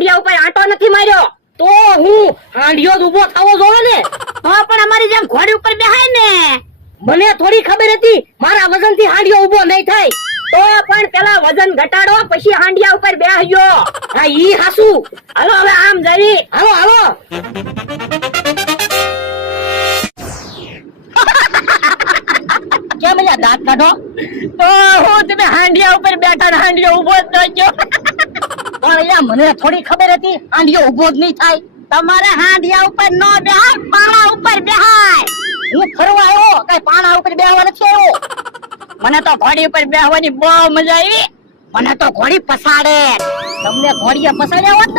હાંડિયા ઉપર આંટો નથી માર્યો. તો હું હાંડિયો જ ઊભો થવો જોવે ને. તો પણ અમારી જેમ ઘોડી ઉપર બેહાય ને. મને થોડી ખબર હતી મારા વજન થી હાંડિયો ઊભો નહીં થાય. તો પણ પેલા વજન ઘટાડો પછી હાંડિયા ઉપર બેહજો. હા ઈ હાસુ. હાલો હવે આમ જવી. હાલો હાલો. કેમ લ્યા દાંત કાઢો? તો હું તમે હાંડિયા ઉપર બેઠા ને હાંડિયો ઊભો જ ન ગયો. પણ લ્યા મને થોડી ખબર હતી હાંડિયો ઊભો જ નહીં થાય. તમારે હાંડિયા ઉપર ન બેહાય, પાણા ઉપર બેહાય. હું ફરવા આવ્યો કઈ પાણા ઉપર બેહવા નથી આવ્યો. મને તો ઘોડી ઉપર બેહવાની બહુ મજા આવી. મને તો ઘોડી પસાડે. તમને ઘોડીએ પસાડ્યા હોત ને